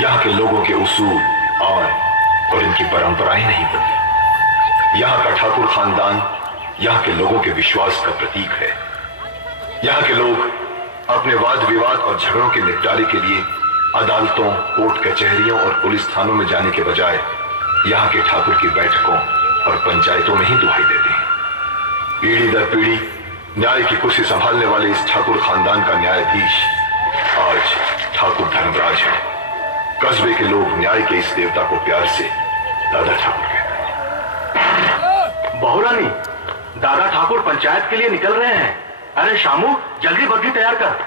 यहाँ के लोगों के उसूल और इनकी परंपराएं नहीं बदली। यहाँ का ठाकुर खानदान यहाँ के लोगों के विश्वास का प्रतीक है। यहाँ के लोग अपने वाद विवाद और झगड़ों के निपटारे के लिए अदालतों, कोर्ट कचहरियों और पुलिस थानों में जाने के बजाय यहाँ के ठाकुर की बैठकों और पंचायतों में ही दुहाई देते हैं। पीढ़ी दर पीढ़ी न्याय की कुर्सी संभालने वाले इस ठाकुर खानदान का न्यायाधीश आज ठाकुर धर्मराज है। कस्बे के लोग न्याय के इस देवता को प्यार से दादा ठाकुर कहते हैं। बहुरानी, दादा ठाकुर पंचायत के लिए निकल रहे हैं। अरे शामू, जल्दी बग्घी तैयार कर।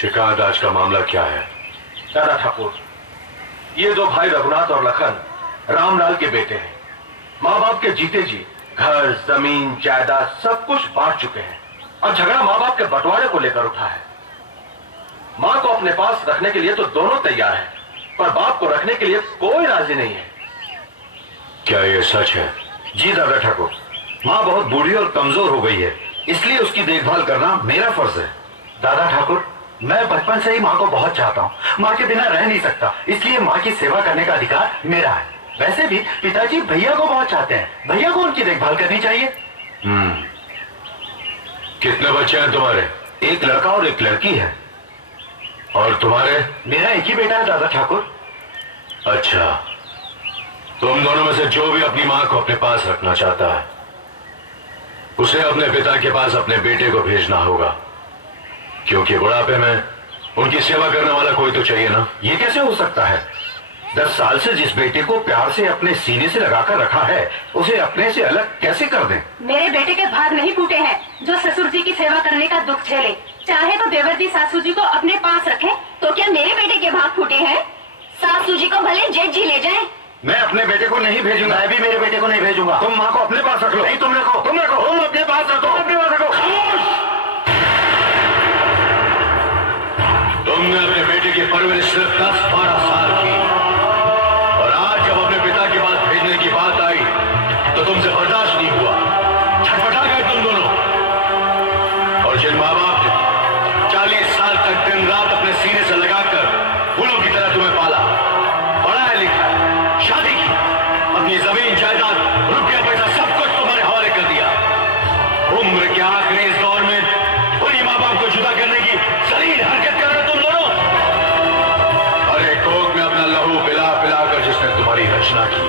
शिकायत आज का मामला क्या है? दादा ठाकुर, ये दो भाई रघुनाथ और लखन रामलाल के बेटे हैं। माँ बाप के जीते जी घर, जमीन, जायदाद सब कुछ बांट चुके हैं और झगड़ा माँ बाप के बंटवारे को लेकर उठा है। माँ को अपने पास रखने के लिए तो दोनों तैयार हैं, पर बाप को रखने के लिए कोई राजी नहीं है। क्या ये सच है? जी दादा ठाकुर, माँ बहुत बूढ़ी और कमजोर हो गई है, इसलिए उसकी देखभाल करना मेरा फर्ज है। दादा ठाकुर, मैं बचपन से ही माँ को बहुत चाहता हूँ। माँ के बिना रह नहीं सकता, इसलिए माँ की सेवा करने का अधिकार मेरा है। वैसे भी पिताजी भैया को बहुत चाहते हैं, भैया को उनकी देखभाल करनी चाहिए। कितने बच्चे हैं तुम्हारे? एक लड़का और एक लड़की है। और तुम्हारे? मेरा एक ही बेटा है दादा ठाकुर। अच्छा, तुम दोनों में से जो भी अपनी माँ को अपने पास रखना चाहता है, उसे अपने पिता के पास अपने बेटे को भेजना होगा, क्योंकि बुढ़ापे में उनकी सेवा करने वाला कोई तो चाहिए ना। ये कैसे हो सकता है? 10 साल से जिस बेटे को प्यार से अपने सीने से लगाकर रखा है, उसे अपने से अलग कैसे कर दें? मेरे बेटे के भाग नहीं फूटे हैं जो ससुर जी की सेवा करने का दुख झेले। चाहे तो देवर जी सासू जी को अपने पास रखें, तो क्या मेरे बेटे के भाग फूटे हैं? सासू जी को भले जेठ जी ले जाएं। मैं अपने बेटे को नहीं भेजूंगा। मैं भी मेरे बेटे को नहीं भेजूंगा। तुम माँ को अपने पास रख लो। नहीं, तुम रखो, तुम रखो, तुम अपने पास रखो, अपने पास रखो। तुमने अपने बेटे की परवरिश सिर्फ 10-12 साल की, और आज जब अपने पिता के पास भेजने की बात आई तो तुमसे बर्दाश्त नहीं हुआ। छटपटा गए तुम दोनों। और जिन माँ बाप ने 40 साल तक दिन रात अपने सीने से लगाकर फूलों की तरह तुम्हें पाला, पढ़ाया लिखाया, शादी की, अपनी जमीन, जायदाद, रुपया पैसा सब कुछ तुम्हारे हवाले कर दिया, उम्र के आखिरी इस दौर में उन्हीं माँ बाप को जुदा करने की सलील हरकत कर रहे तुम दोनों। अरे कोक में अपना लहू पिला पिला कर जिसने तुम्हारी रचना की,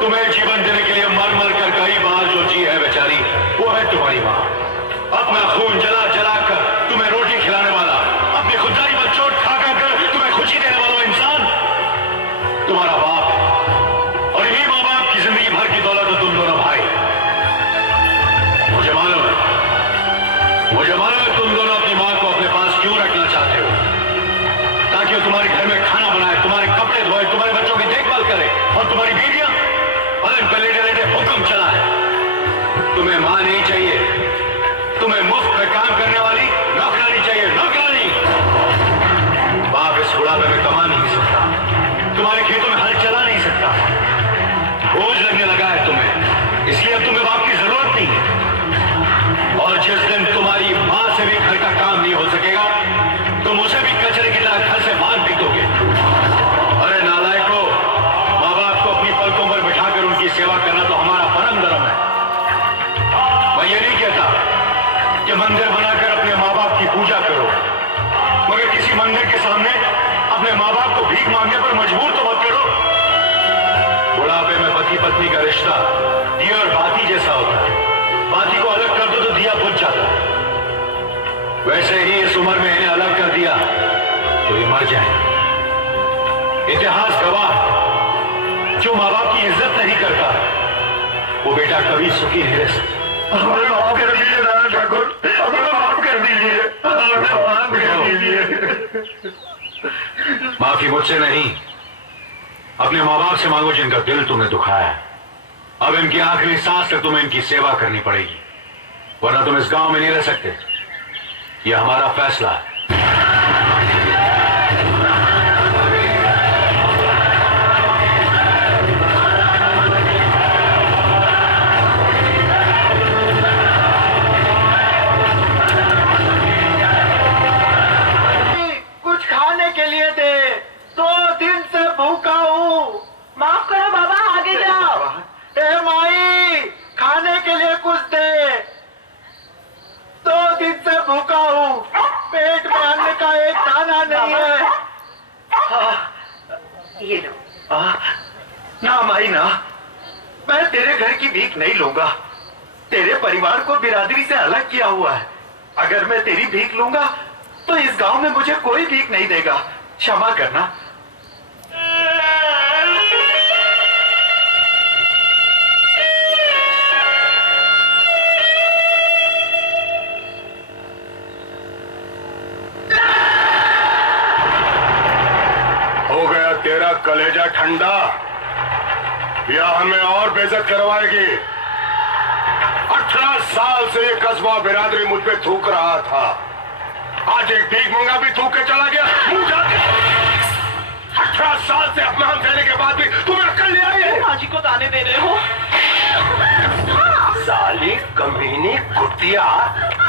तुम्हें जीवन देने के लिए मर मर कर कई बार जो जी है बेचारी, वो है तुम्हारी माँ। अपना खून जला जला कर तुम्हें रोटी खिलाने वाला, अपनी खुददारी पर चोट खा कर तुम्हें खुशी देने वाला इंसान तुम्हारा बाप है। और यही माँ बाप की जिंदगी भर की दौलत है तुम दोनों भाई। मुझे मालूम है तुम दोनों अपनी माँ को अपने पास क्यों रखना चाहते हो, ताकि वो तुम्हारे घर में खाना बनाए, तुम्हारे कपड़े धोए, तुम्हारे बच्चों की देखभाल करे, और तुम्हारी बीवियां पलंग पर लेटे लेटे हुक्म चलाए। तुम्हें माँ नहीं चाहिए, तुम्हें मुफ्त में काम करने वाली नौकरानी चाहिए, नौकरानी। बाप इस बुढ़ापे में कमा नहीं सकता, तुम्हारे खेतों में हल चला नहीं सकता, बोझ लगने लगा है तुम्हें, इसलिए अब तुम्हें बाप की जरूरत नहीं है। और जिस दिन तुम्हारी माँ से भी घर का काम नहीं हो सकेगा, तुम उसे भी कचरे की तरह घर से बाहर फेंकोगे। अरे नालायकों, माँ बाप को अपनी पलकों पर बिठाकर उनकी सेवा करना तो हमारा परम धर्म है। मैं ये नहीं कहता कि मंदिर बनाकर अपने माँ बाप की पूजा करो, मगर किसी मंदिर के सामने अपने माँ बाप को भीख मांगने पर मजबूर तो मत करो। बुढ़ापे में पति पत्नी का रिश्ता दिया और बाती जैसा होता है, बाती को अलग कर दो तो दिया बुझ जाता है। वैसे ही इस उम्र में इन्हें अलग कर दिया तो ये मर जाएंगे। इतिहास गवाह, जो माँ बाप की इज्जत नहीं करता वो बेटा कभी सुखी नहीं रह सकता। हमें माफ कर दीजिए नाना ठाकुर, हमें माफ कर दीजिए, हमें माफ कर दीजिए। माफी मुझसे नहीं, अपने माँ बाप से मांगो जिनका दिल तुमने दुखाया है। अब इनकी आखिरी सांस तक तुम्हें इनकी सेवा करनी पड़ेगी, वरना तुम इस गांव में नहीं रह सकते। यह हमारा फैसला है। कुछ खाने के लिए दे, 2 दिन से भूखा हूँ। माफ करो बाबा, आगे जाओ। ए माई, खाने के लिए कुछ दे, 2 दिन से भूखा हूँ, पेट में अन्न का एक दाना नहीं है। ये लो। ना माई ना, मैं तेरे घर की भीख नहीं लूंगा। तेरे परिवार को बिरादरी से अलग किया हुआ है। अगर मैं तेरी भीख लूंगा तो इस गांव में मुझे कोई भीख नहीं देगा। क्षमा करना। हो गया तेरा कलेजा ठंडा, या हमें और बेइज्जत करवाएगी? 18 साल से ये कस्बा बिरादरी मुझ पे थूक रहा था, आज एक भीख मंगा भी थूक के चला गया। मुंह जाके 18 साल से अपमान सहने के बाद भी तुम्हें अक्ल नहीं आई है? माजी को ताने दे रहे हो? साली कमीनी कुतिया,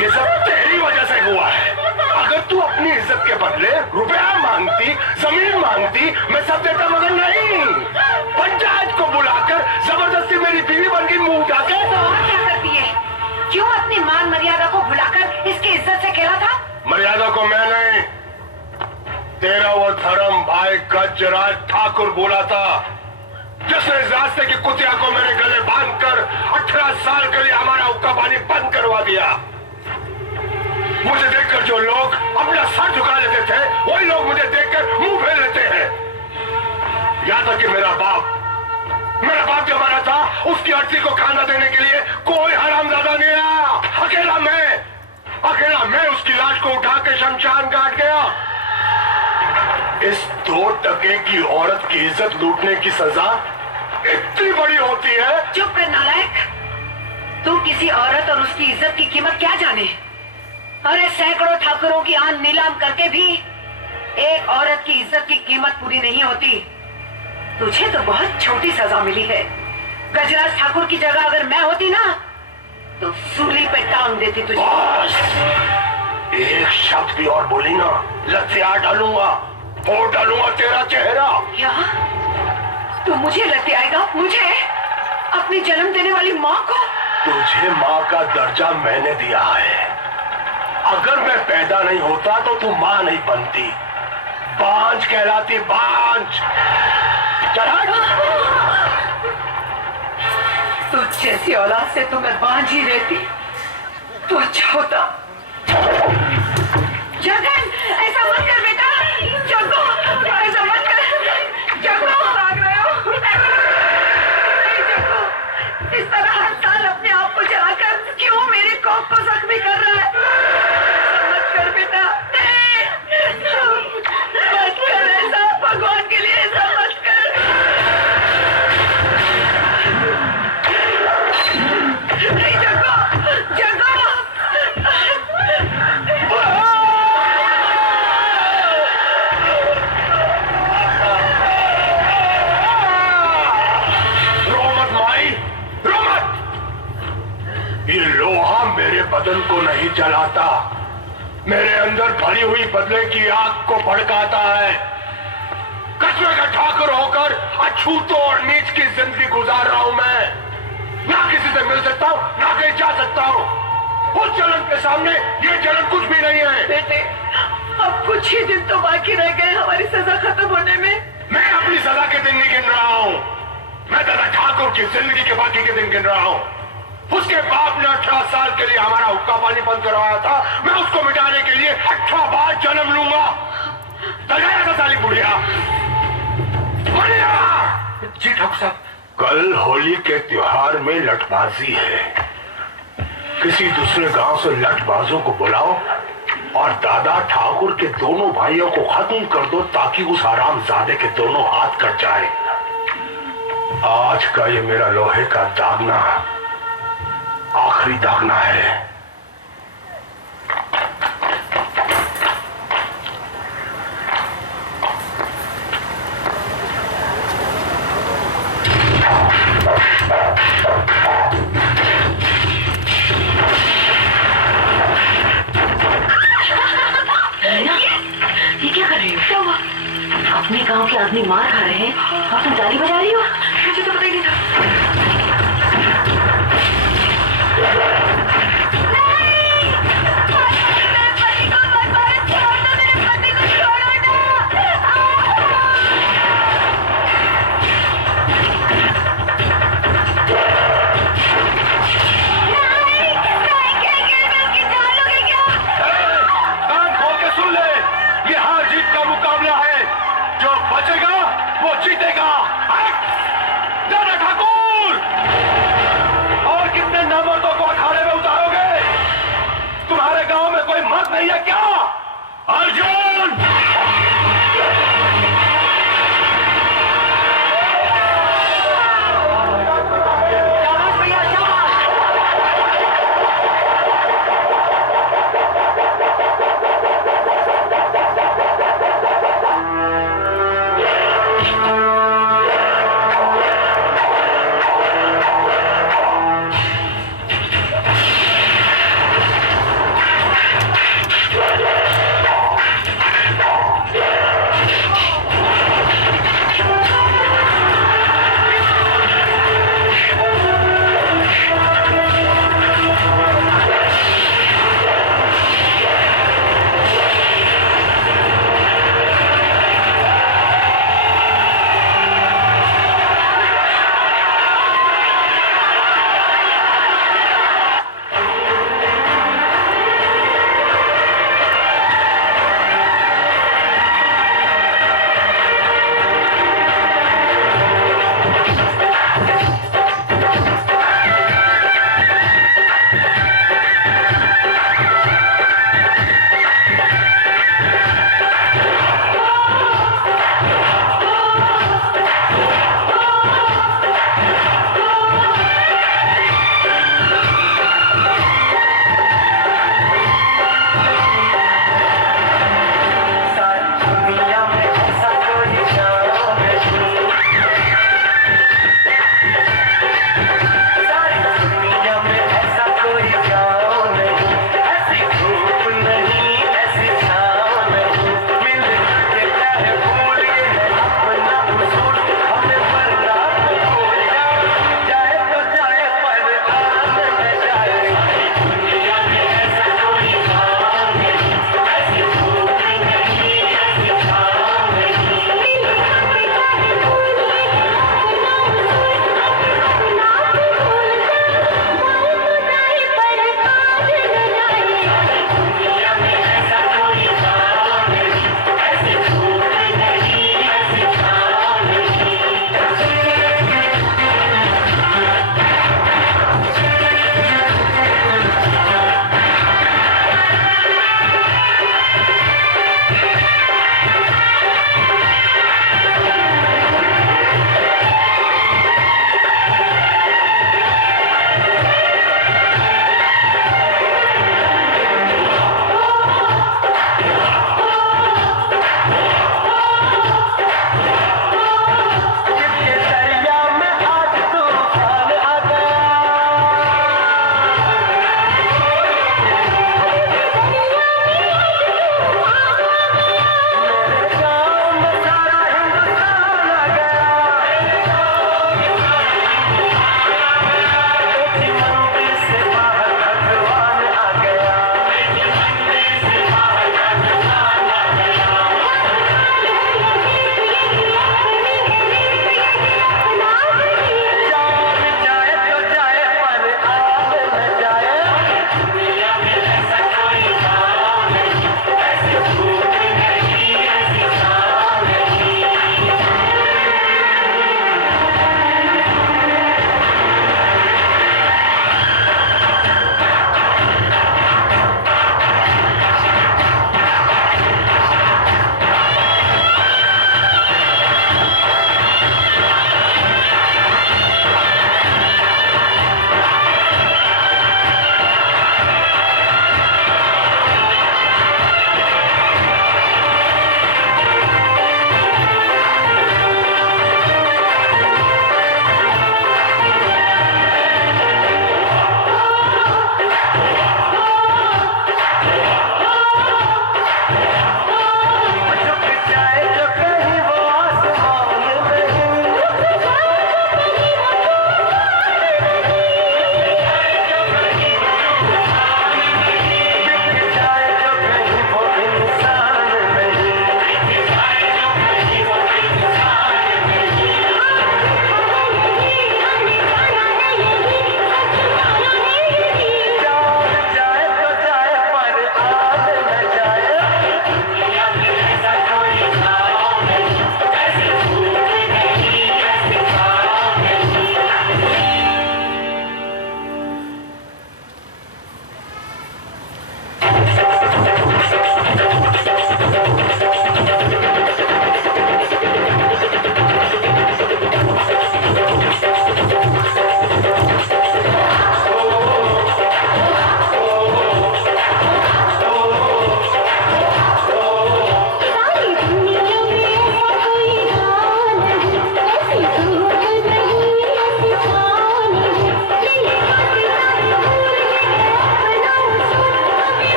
ये सब तेरी वजह से हुआ है। अगर तू अपनी इज्जत के बदले रुपया मांगती, जमीन मांगती, मैं सब देता, मगर नहीं। पंचायत को बुलाकर जबरदस्ती मेरी बीवी बन गई मुंह उठा के। तो और क्या करती है? क्यों अपनी मान मर्यादा को भुलाकर इसकी इज्जत से खेला था? मर्यादा को मैं नहीं, तेरा वो धर्म भाई गजराज ठाकुर बोला था, जिसने इस रास्ते की कुतिया को मेरे गले बांधकर 18 साल के लिए हमारा हुक्का पानी बंद करवा दिया। मुझे देखकर जो लोग अपना सर झुका लेते थे, वही लोग मुझे देखकर मुंह फेर लेते हैं। याद तक कि मेरा बाप जो मरा था, उसकी अर्थी को खाना देने के लिए कोई हरामजादा नहीं आया। अकेला मैं उसकी लाश को उठा के शमशान घाट गया। इस 2 टके की औरत की इज्जत लूटने की सजा इतनी बड़ी होती है। चुप रह नालायक, तू किसी औरत और उसकी इज्जत की कीमत क्या जाने? अरे सैकड़ों ठाकुरों की आन नीलाम करके भी एक औरत की इज्जत की कीमत पूरी नहीं होती। तुझे तो बहुत छोटी सजा मिली है। गजराज ठाकुर की जगह अगर मैं होती ना, तो सूली पे टांग देती तुझे। एक शब्द भी और बोली ना, लत्या डालूंगा, फोड़ डालूंगा तेरा चेहरा। क्या तू मुझे लते आएगा? मुझे? अपनी जन्म देने वाली माँ को? तुझे माँ का दर्जा मैंने दिया है। अगर मैं पैदा नहीं होता तो तू माँ नहीं बनती, बांझ कहलाती, बांझ। तू जैसी औलाद से तो मैं बांझ ही रहती तो अच्छा होता। जगन, ऐसा मत कर बेटा। जगो, ऐसा मत कर। जगो, भाग रहे हो? नहीं जगो, इस तरह हर साल अपने आप को जलाकर क्यों मेरे कौम को जख्मी कर रहा है? ऐसा मत कर बेटा, मत कर ऐसा, भगवान के लिए ऐसा मत कर। नहीं जगो, जगो। ये लोहा मेरे बदन को नहीं जलाता, मेरे अंदर भरी हुई बदले की आग को भड़काता है। कचरे का ठाकुर होकर अछूतों और नीच की जिंदगी गुजार रहा हूं मैं। ना किसी से मिल सकता हूं, ना कहीं जा सकता हूं। उस जलन के सामने ये जलन कुछ भी नहीं है। बेटे, अब कुछ ही दिन तो बाकी रह गए हमारी सजा खत्म होने में। मैं अपनी सजा के दिन नहीं गिन रहा हूं, मैं दादा ठाकुर की जिंदगी के बाकी के दिन गिन रहा हूं। उसके बाप ने 18 साल के लिए हमारा हुक्का पानी बंद करवाया था, मैं उसको मिटाने के लिए 18 बार जन्म लूंगा। दगाया था साली बुढ़िया। जी ठाकुर साहब। कल होली के त्योहार में लठबाजी है। किसी दूसरे गांव से लठबाजों को बुलाओ और दादा ठाकुर के दोनों भाइयों को खत्म कर दो ताकि उस हरामजादे के दोनों हाथ कट जाए। आज का ये मेरा लोहे का दागना आखिरी दागना है। ये क्या कर रही हो? क्या हुआ? अपने गांव के आदमी मार खा रहे हैं और तुम ताली बजा रही हो? मुझे तो पता ही नहीं था। बचेगा वो जीतेगा। दादा ठाकुर, और कितने नामर्दों को अखाड़े में उतारोगे? तुम्हारे गांव में कोई मर्द नहीं है क्या?